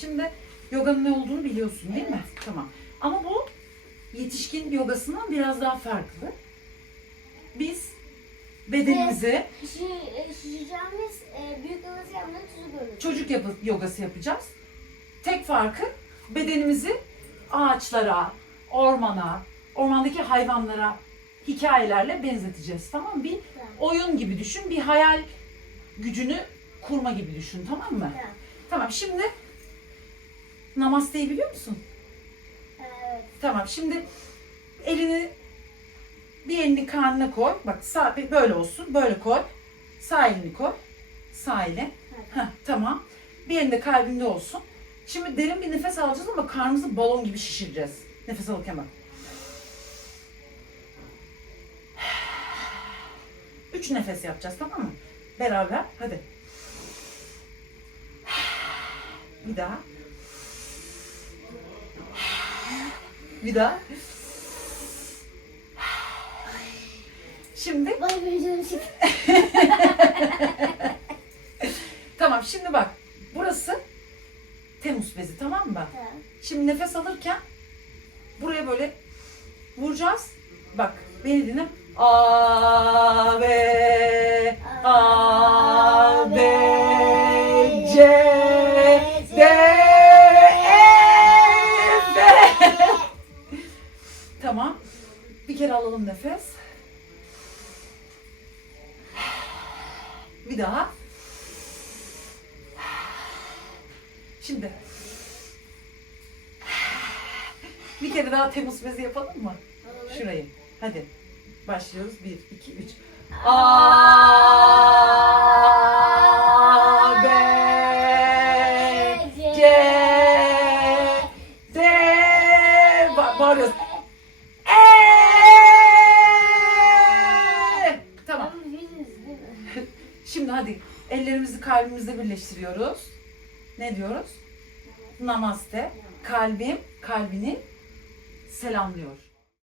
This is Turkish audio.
Şimdi yoganın ne olduğunu biliyorsun değil mi? Tamam. Ama bu yetişkin yogasından biraz daha farklı. Biz bedenimizi Şi, şişeceğimiz e, büyük babası yanında tuzu görüyoruz. çocuk yapı, yogası yapacağız. Tek farkı bedenimizi ağaçlara, ormana, ormandaki hayvanlara hikayelerle benzeteceğiz. Tamam mı? Bir Tamam. oyun gibi düşün, bir hayal gücünü kurma gibi düşün. Tamam mı? Tamam. Tamam şimdi namaste'yi biliyor musun? Evet. Tamam şimdi elini bir elini karnına koy. Bak sağ böyle olsun. Böyle koy. Sağ elini koy. Sağ eli. Heh, tamam. Bir elinde kalbinde olsun. Şimdi derin bir nefes alacağız ama karnımızı balon gibi şişireceğiz. Nefes alırken bak. Üç nefes yapacağız tamam mı? Beraber. Hadi. Bir daha. Bir daha. Şimdi tamam şimdi bak burası Temmuz bezi tamam mı? Tamam. Şimdi nefes alırken buraya böyle vuracağız. Bak beni dinle. A, B, A, B, C, kere alalım nefes. Bir daha. Şimdi. Bir kere daha Temmuz bezi yapalım mı? Şurayı. Hadi. Başlıyoruz. Bir, iki, üç. A, B, C, D. Ba- bağırıyoruz. Ellerimizi kalbimizle birleştiriyoruz. Ne diyoruz? Namaste. Kalbim kalbini selamlıyor.